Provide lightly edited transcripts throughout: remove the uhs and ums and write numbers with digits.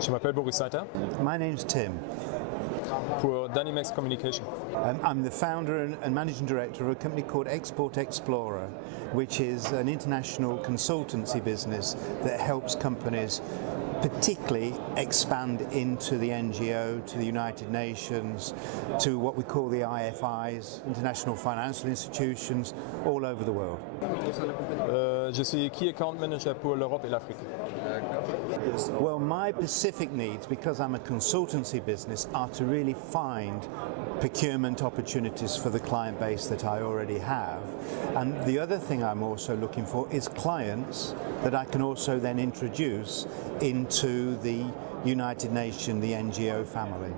Je m'appelle Boris Saiter My name's Tim. pour Dynamex Communication. I'm the founder and managing director of a company called Export Explorer, which is an international consultancy business that helps companies particularly expand into the NGO, to the United Nations, to what we call the IFIs, International Financial Institutions, all over the world. Je suis Key Account Manager pour l'Europe et l'Afrique. Well, my specific needs, because I'm a consultancy business, are to really find procurement opportunities for the client base that I already have. And the other thing I'm also looking for is clients that I can also then introduce into the United Nations, the NGO family.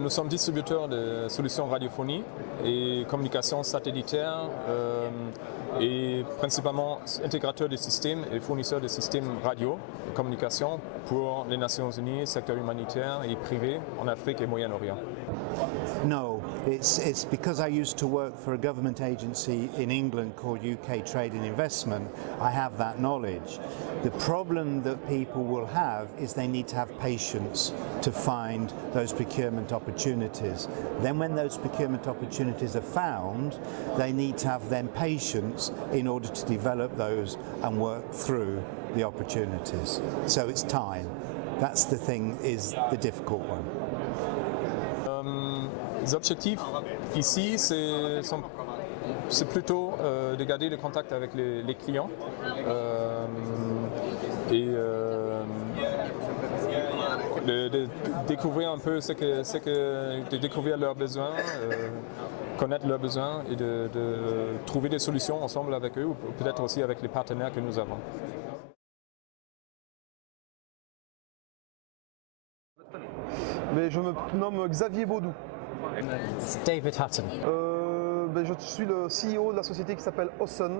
Nous sommes distributeurs de solutions radiophonie et communication satellitaire et principalement intégrateurs de systèmes et fournisseurs de systèmes radio et communication pour les Nations Unies, secteur humanitaire et privé en Afrique et Moyen-Orient. No, it's because I used to work for a government agency in England called UK Trade and Investment. I have that knowledge. The problem that people will have is they need to have patience to find those procurement opportunities. Then when those procurement opportunities are found, they need to have then patience in order to develop those and work through the opportunities. So it's time. That's the thing, is the difficult one. Les objectifs ici, c'est plutôt de garder le contact avec les clients et de découvrir un peu de découvrir leurs besoins, connaître leurs besoins et de trouver des solutions ensemble avec eux ou peut-être aussi avec les partenaires que nous avons. Mais je me nomme Xavier Baudou. David Hutton. Je suis le CEO de la société qui s'appelle Hutton.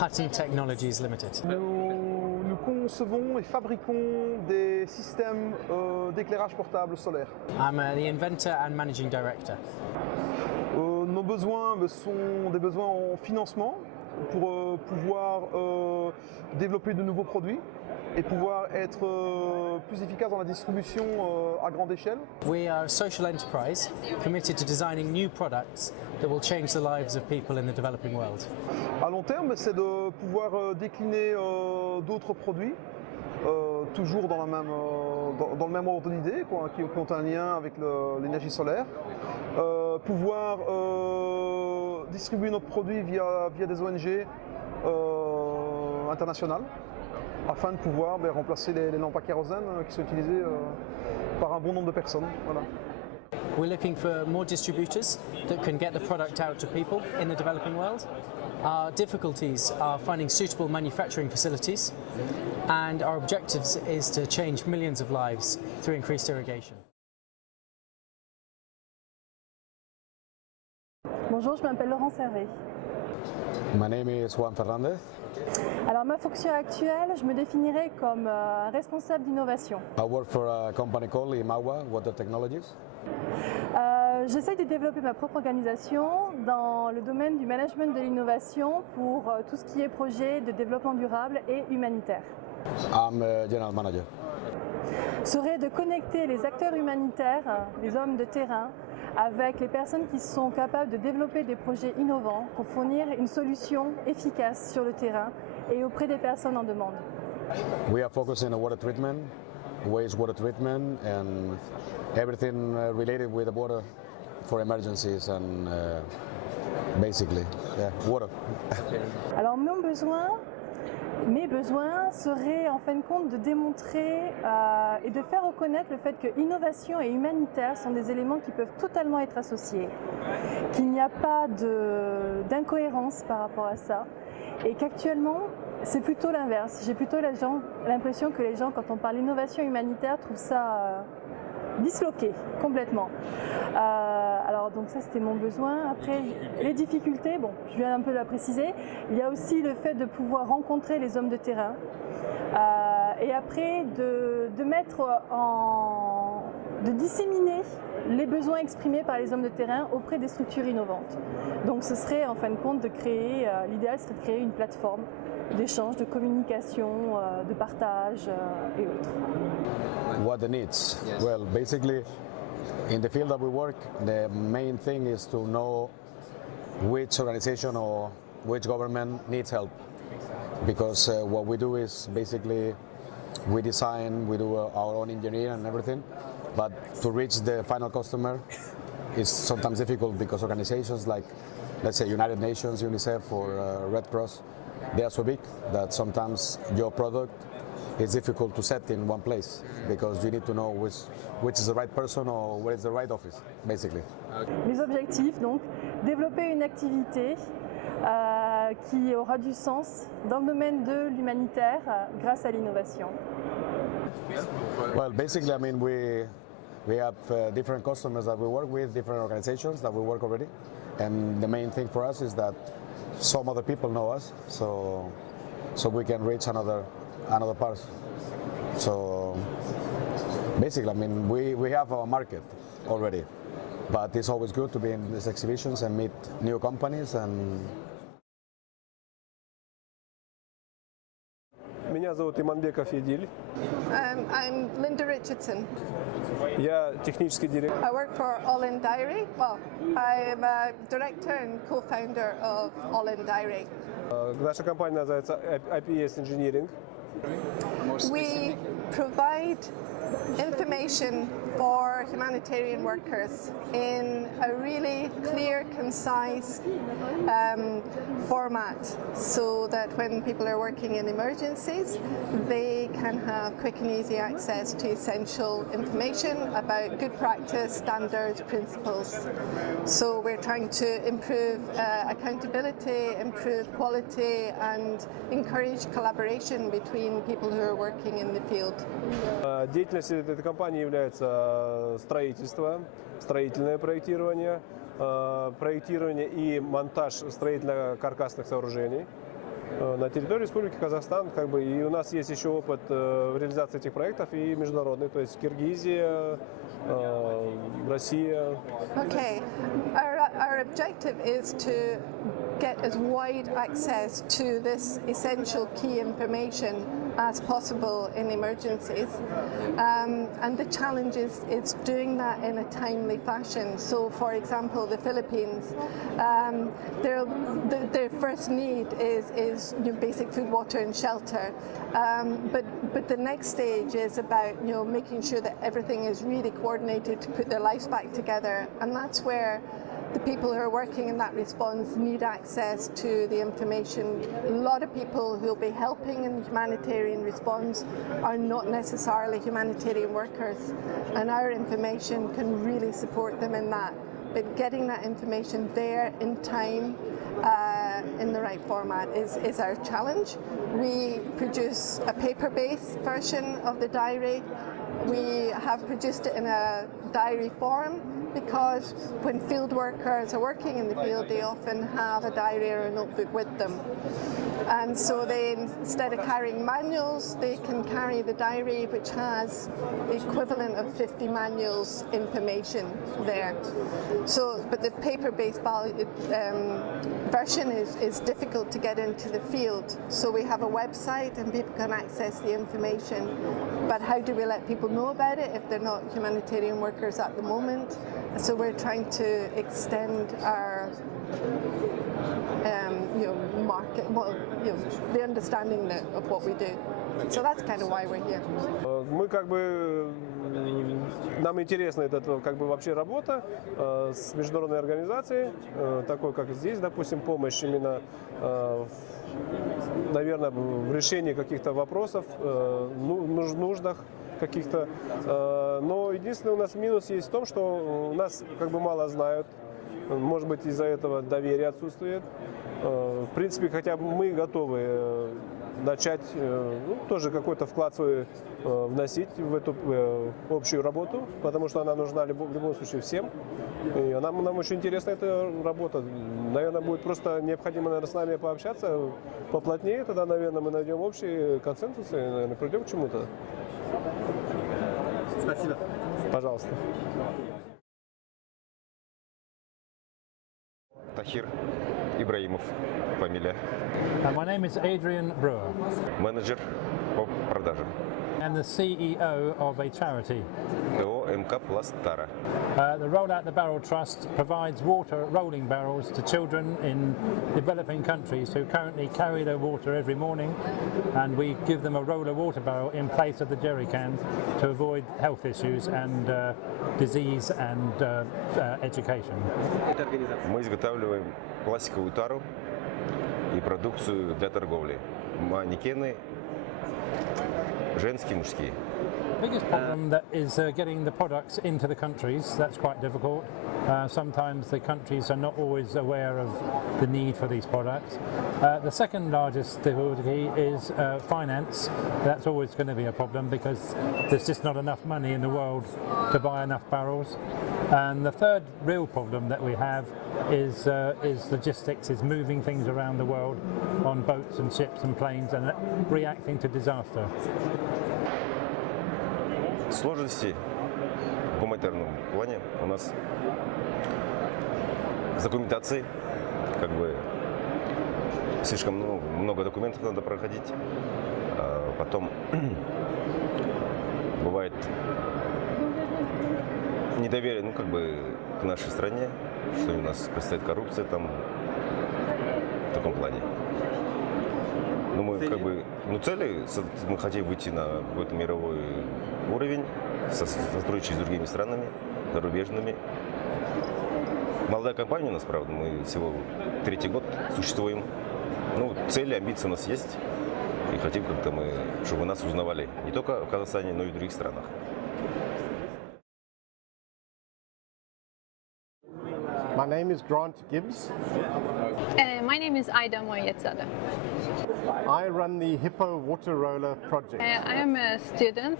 Hutton Technologies Limited. Nous concevons et fabriquons des systèmes d'éclairage portable solaire. I'm the inventor and managing director. Nos besoins sont des besoins en financement pour pouvoir développer de nouveaux produits et pouvoir être plus efficace dans la distribution à grande échelle. We are a social enterprise committed to designing new products that will change the lives of people in the developing world. À long terme, c'est de pouvoir décliner d'autres produits, toujours dans le même ordre d'idée, qui ont un lien avec l'énergie solaire. Pouvoir distribuer notre produit via des ONG internationales, afin de pouvoir remplacer les lampes à kérosène qui sont utilisées par un bon nombre de personnes. Voilà. We're looking for more distributors that can get the product out to people in the developing world. Our difficulties are finding suitable manufacturing facilities, and our objectives is to change millions of lives through increased irrigation. Bonjour, je m'appelle Laurence Hervé. My name is Juan Fernandez. Alors ma fonction actuelle, je me définirais comme responsable d'innovation. I work for a company called Imawa Water Technologies. J'essaye de développer ma propre organisation dans le domaine du management de l'innovation pour tout ce qui est projet de développement durable et humanitaire. I'm a general manager. Serait de connecter les acteurs humanitaires, les hommes de terrain, avec les personnes qui sont capables de développer des projets innovants pour fournir une solution efficace sur le terrain et auprès des personnes en demande. We are focusing on water treatment, wastewater treatment, and everything related with the water for emergencies and basically, water. Alors mes besoins seraient en fin de compte de démontrer et de faire reconnaître le fait que innovation et humanitaire sont des éléments qui peuvent totalement être associés, qu'il n'y a pas d'incohérence par rapport à ça et qu'actuellement c'est plutôt l'inverse. J'ai plutôt l'impression que les gens, quand on parle d'innovation humanitaire, trouvent ça disloqué complètement. Alors donc ça c'était mon besoin. Après les difficultés, bon je viens un peu de la préciser, il y a aussi le fait de pouvoir rencontrer les hommes de terrain et après de disséminer les besoins exprimés par les hommes de terrain auprès des structures innovantes. Donc ce serait en fin de compte de créer, l'idéal serait de créer une plateforme d'échange, de communication, de partage et autres. What the needs? Well, basically, in the field that we work, the main thing is to know which organization or which government needs help. Because what we do is basically we design, we do our own engineering and everything, but to reach the final customer is sometimes difficult because organizations like, let's say, United Nations, UNICEF, or Red Cross, they are so big that sometimes your product is difficult to set in one place because you need to know which is the right person or where is the right office, basically. Les objectifs, donc, développer une activité qui aura du sens dans le domaine de l'humanitaire grâce à l'innovation. Well, basically, I mean, we have different customers that we work with, different organizations that we work already, and the main thing for us is that some other people know us, so we can reach another part. So basically, I mean, we have our market already, but it's always good to be in these exhibitions and meet new companies. And Меня зовут Иманбеков Едиль. I'm Linda Richardson. Я технический директор. I work for All In Diary. Well, I'm a director and co-founder of All In Diary. Наша компания называется IPS Engineering. We provide information for humanitarian workers in a really clear, concise format so that when people are working in emergencies, they can have quick and easy access to essential information about good practice, standards, principles. So we're trying to improve accountability, improve quality, and encourage collaboration between people who are working in the field. Деятельность этой компании является строительство, строительное проектирование, проектирование и монтаж строительно-каркасных сооружений на территории Республики Казахстан, и у нас есть еще опыт в реализации этих проектов и международный, то есть Киргизия, Россия. Okay, our objective is to get as wide access to this essential key information as possible in emergencies, and the challenge is doing that in a timely fashion. So, for example, the Philippines, their first need is basic food, water, and shelter. But the next stage is about making sure that everything is really coordinated to put their lives back together, and that's where the people who are working in that response need access to the information. A lot of people who will be helping in humanitarian response are not necessarily humanitarian workers, and our information can really support them in that. But getting that information there in time, in the right format is our challenge. We produce a paper-based version of the diary. We have produced it in a diary form because when field workers are working in the field, they often have a diary or a notebook with them. And so they, instead of carrying manuals, they can carry the diary, which has the equivalent of 50 manuals information there. So, but the paper-based version is difficult to get into the field. So we have a website and people can access the information. But how do we let people know about it if they're not humanitarian workers at the moment? So we're trying to extend our market, the understanding of what we do. So that's kind of why we're here. Мы нам интересна эта вообще работа с международной организацией, такой как здесь, допустим, помощь именно, наверное, в решении каких-то вопросов, нуждах каких-то. Но единственный у нас минус есть в том, что у нас мало знают. Может быть, из-за этого доверие отсутствует. В принципе, хотя бы мы готовы начать тоже какой-то вклад свой вносить в эту общую работу, потому что она нужна в любом случае всем. И нам очень интересна эта работа. Наверное, будет просто необходимо с нами пообщаться поплотнее, тогда, наверное, мы найдем общий консенсус и, наверное, придем к чему-то. Спасибо. Пожалуйста. Тахир Ибраимов фамилия. My name is Adrian Brewer. Менеджер по продажам. And the CEO of a charity. ТО МК Пласт Тара. The Roll Out the Barrel Trust provides water rolling barrels to children in developing countries who currently carry their water every morning, and we give them a roller water barrel in place of the jerry can to avoid health issues and disease and education. Мы изготавливаем пластиковую тару и продукцию для торговли. Манекены женские, мужские. The biggest problem that is getting the products into the countries. That's quite difficult. Sometimes the countries are not always aware of the need for these products. The second largest difficulty is finance. That's always going to be a problem because there's just not enough money in the world to buy enough barrels. And the third real problem that we have is logistics, is moving things around the world on boats and ships and planes and reacting to disaster. Сложности в гуманитарном плане у нас с документацией, как бы слишком много документов надо проходить, потом бывает недоверие, к нашей стране, что у нас предстоит коррупция там в таком плане. Но мы цели, мы хотим выйти на какой-то мировой уровень, сотрудничать с другими странами, зарубежными. Молодая компания у нас, правда, мы всего 3-й год существуем. Цели, амбиции у нас есть, и хотим чтобы нас узнавали не только в Казахстане, но и в других странах. My name is Grant Gibbs. My name is Aida Moyetsada. I run the Hippo Water Roller project. I am a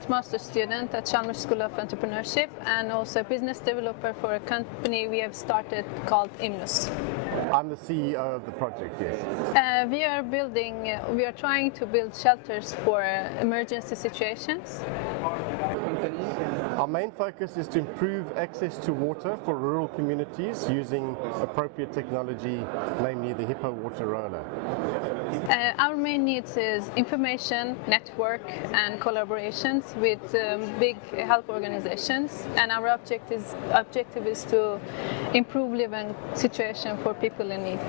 master student at Chalmers School of Entrepreneurship and also a business developer for a company we have started called Imnus. I'm the CEO of the project, yes. We are trying to build shelters for emergency situations. Our main focus is to improve access to water for rural communities using appropriate technology, namely the Hippo Water Roller. Our main needs is information, network and collaborations with big help organizations, and our objective is to improve living situation for people in need.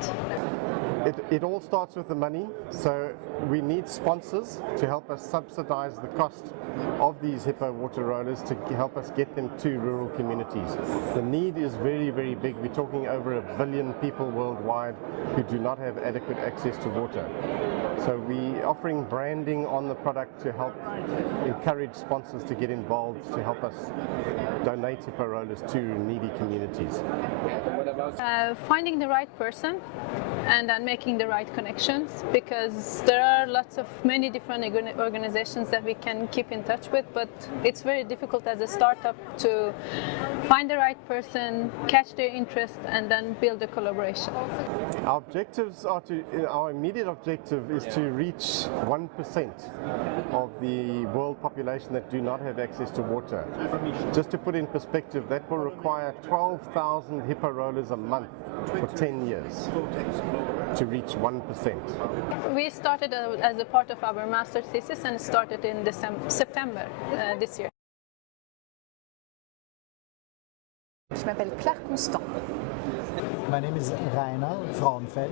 It all starts with the money, so we need sponsors to help us subsidize the cost of these Hippo water rollers to help us get them to rural communities. The need is very, very big. We're talking over 1 billion people worldwide who do not have adequate access to water. So we're offering branding on the product to help encourage sponsors to get involved, to help us donate Hippo rollers to needy communities. Finding the right person and then making the right connections, because there are many different organizations that we can keep in touch with, but it's very difficult as a startup to find the right person, catch their interest, and then build a collaboration. Our objectives are our immediate objective is to reach 1% of the world population that do not have access to water. Just to put in perspective, that will require 12,000 Hippo rollers a month for 10 years to reach 1%. We started as a part of our master's thesis and started in September this year. Je m'appelle Claire Constant. My name is Rainer Frauenfeld.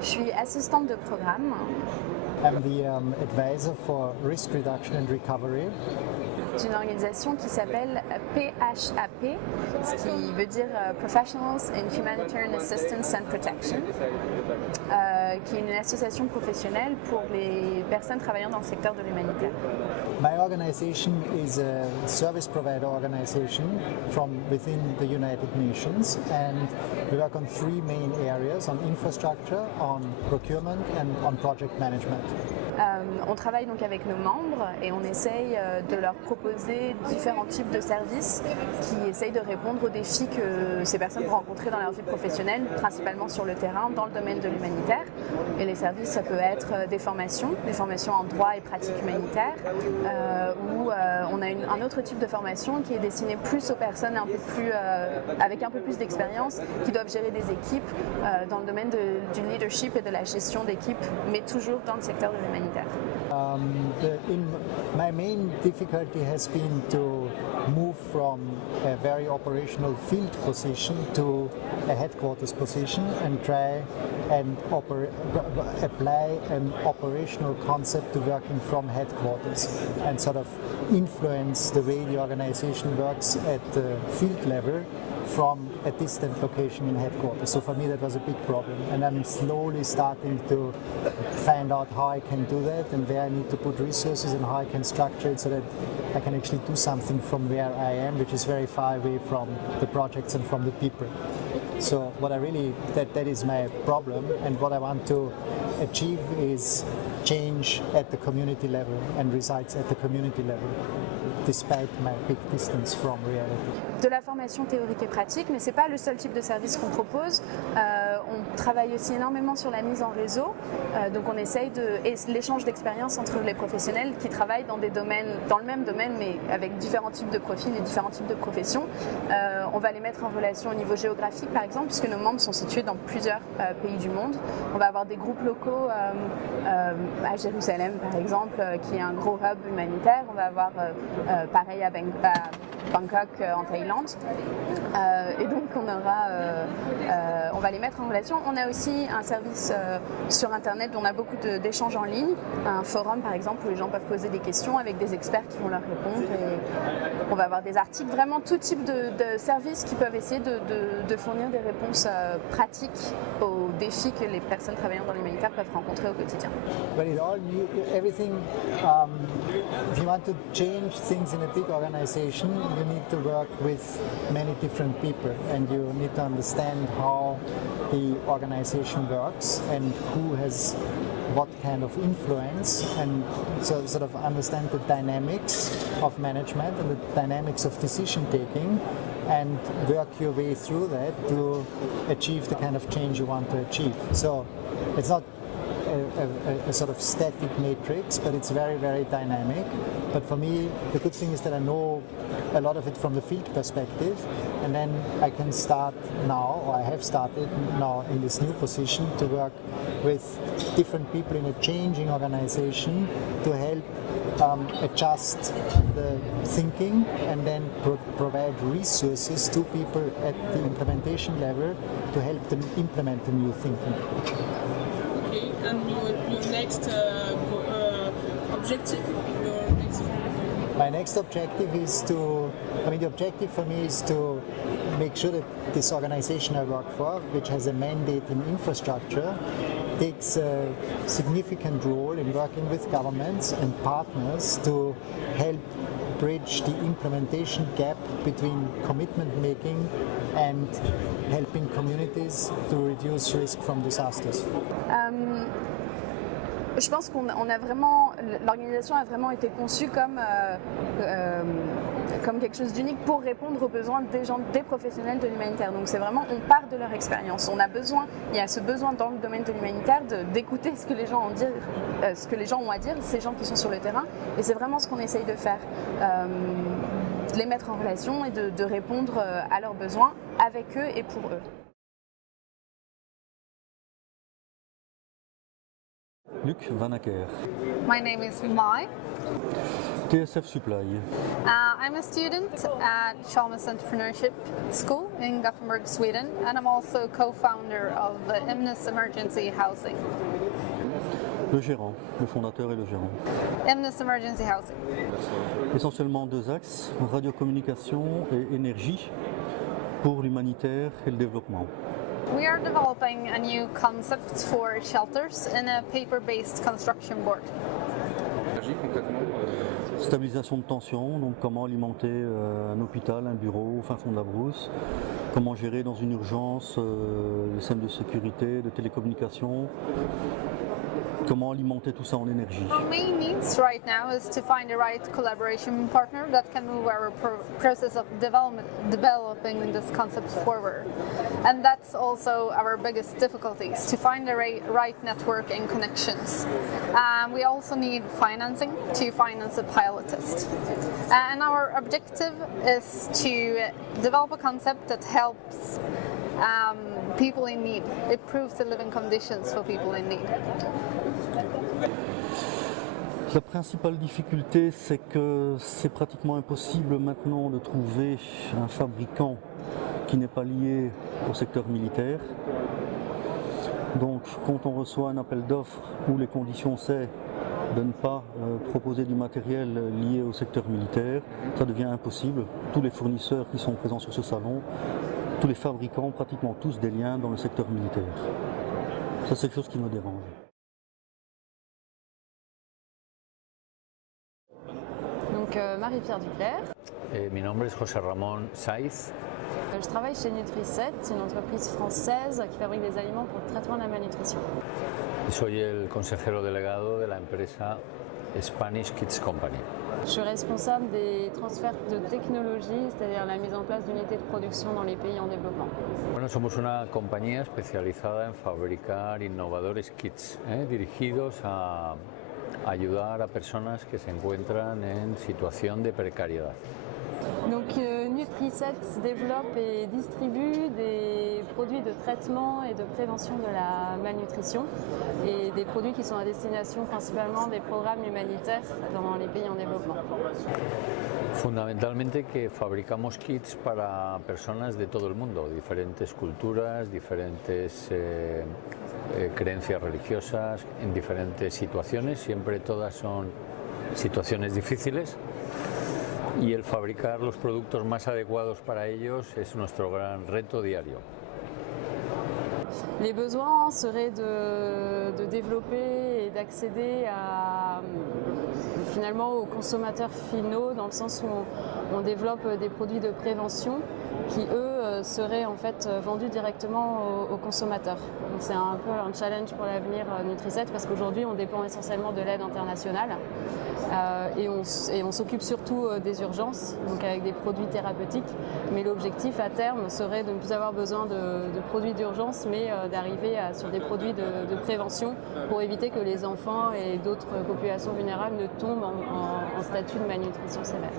Je suis assistante de programme. I'm the advisor for risk reduction and recovery. C'est une organisation qui s'appelle PHAP, ce qui veut dire Professionals in Humanitarian Assistance and Protection, qui est une association professionnelle pour les personnes travaillant dans le secteur de l'humanitaire. My organization is a service provider organization from within the United Nations, and we work on 3 main areas: on infrastructure, on procurement, and on project management. On travaille donc avec nos membres et on essaye de leur proposer différents types de services qui essayent de répondre aux défis que ces personnes vont rencontrer dans leur vie professionnelle, principalement sur le terrain, dans le domaine de l'humanitaire. Et les services, ça peut être des formations en droit et pratiques humanitaires, ou on a un autre type de formation qui est destinée plus aux personnes avec un peu plus d'expérience, qui doivent gérer des équipes dans le domaine du leadership et de la gestion d'équipes, mais toujours dans le secteur de l'humanitaire. My main difficulty has been to move from a very operational field position to a headquarters position and try and apply an operational concept to working from headquarters and sort of influence the way the organization works at the field level from a distant location in headquarters. So for me that was a big problem, and I'm slowly starting to find out how I can do that and where I need to put resources and how I can structure it so that I can actually do something from where I am, which is very far away from the projects and from the people. So what I really, that is my problem, and what I want to achieve is change at the community level and resides at the community level, despite my big distance from reality. De la formation théorique et pratique, mais ce n'est pas le seul type de service qu'on propose. On travaille aussi énormément sur la mise en réseau, donc on essaye l'échange d'expériences entre les professionnels qui travaillent dans le même domaine, mais avec différents types de profils et différents types de professions. On va les mettre en relation au niveau géographique, par exemple, puisque nos membres sont situés dans plusieurs pays du monde. On va avoir des groupes locaux à Jérusalem, par exemple, qui est un gros hub humanitaire. On va avoir pareil à Bangkok en Thaïlande. Et donc on va les mettre en relation. On a aussi un service sur Internet où on a beaucoup d'échanges en ligne, un forum par exemple où les gens peuvent poser des questions avec des experts qui vont leur répondre. Et on va avoir des articles, vraiment tout type de services qui peuvent essayer de fournir des réponses pratiques aux défis que les personnes travaillant dans l'humanitaire peuvent rencontrer au quotidien. But everything, if you want to change things in a big organization, you need to work with many different people, and you need to understand how the organization works and who has what kind of influence, and so sort of understand the dynamics of management and the dynamics of decision taking, and work your way through that to achieve the kind of change you want to achieve. So it's not a sort of static matrix, but it's very, very dynamic. But for me, the good thing is that I know a lot of it from the field perspective, and then I can start now, or I have started now in this new position, to work with different people in a changing organization to help adjust the thinking and then provide resources to people at the implementation level to help them implement the new thinking. Okay, and your next objective? My next objective is the objective for me is to make sure that this organization I work for, which has a mandate in infrastructure, takes a significant role in working with governments and partners to help bridge the implementation gap between commitment making and helping communities to reduce risk from disasters. Je pense l'organisation a vraiment été conçue comme quelque chose d'unique pour répondre aux besoins des professionnels de l'humanitaire. Donc c'est vraiment, on part de leur expérience. Il y a ce besoin dans le domaine de l'humanitaire d'écouter ce que les gens ont à dire, ces gens qui sont sur le terrain. Et c'est vraiment ce qu'on essaye de faire. De les mettre en relation et de répondre à leurs besoins avec eux et pour eux. Luc Van Acker. My name is Mai. TSF Supply. I'm a student at Chalmers Entrepreneurship School in Gothenburg, Sweden, and I'm also co-founder of Imnes Emergency Housing. Le gérant, le fondateur et le gérant. Imnes Emergency Housing. Essentiellement deux axes, radiocommunication et énergie pour l'humanitaire et le développement. We are developing a new concept for shelters in a paper-based construction board. Stabilisation de tension, donc comment alimenter un hôpital, un bureau au fin fond de la brousse, comment gérer dans une urgence les systèmes de sécurité, de télécommunication, comment alimenter tout ça en énergie. Our main needs right now is to find the right collaboration partner that can move our process of developing this concept forward. And that's also our biggest difficulties, to find the right network and connections. We also need financing to finance a pilot test. And our objective is to develop a concept that helps people in need. It improves the living conditions for people in need. La principale difficulté, c'est que c'est pratiquement impossible maintenant de trouver un fabricant qui n'est pas lié au secteur militaire. Donc quand on reçoit un appel d'offres où les conditions c'est de ne pas proposer du matériel lié au secteur militaire, ça devient impossible. Tous les fournisseurs qui sont présents sur ce salon, tous les fabricants, pratiquement tous des liens dans le secteur militaire. Ça, c'est quelque chose qui me dérange. Donc Marie-Pierre Duclerc. Mi nombre es José Ramón Saiz. Je travaille chez Nutri7, une entreprise française qui fabrique des aliments pour le traitement de la malnutrition. Soy el consejero delegado de la empresa Spanish Kids Company. Je suis responsable des transferts de technologie, c'est-à-dire la mise en place d'unités de production dans les pays en développement. Bueno, somos una compañía especializada en fabricar innovadores kits, dirigidos a ayudar a personas que se encuentran en situación de precariedad. Donc Nutri7 développe et distribue des produits de traitement et de prévention de la malnutrition et des produits qui sont à destination principalement des programmes humanitaires dans les pays en développement. Fundamentalmente que fabricamos kits para personas de todo el mundo, diferentes culturas, diferentes creencias religiosas, en diferentes situaciones, siempre todas son situaciones difíciles. Y el fabricar los productos más adecuados para ellos es nuestro gran reto diario. Les besoins seraient de développer et d'accéder finalement aux consommateurs finaux, dans le sens où on développe des produits de prévention qui, eux, seraient en fait vendus directement aux consommateurs. Donc c'est un peu un challenge pour l'avenir Nutri7, parce qu'aujourd'hui on dépend essentiellement de l'aide internationale et on s'occupe surtout des urgences, donc avec des produits thérapeutiques, mais l'objectif à terme serait de ne plus avoir besoin de produits d'urgence, mais d'arriver sur des produits de prévention pour éviter que les enfants et d'autres populations vulnérables ne tombent en statut de malnutrition sévère.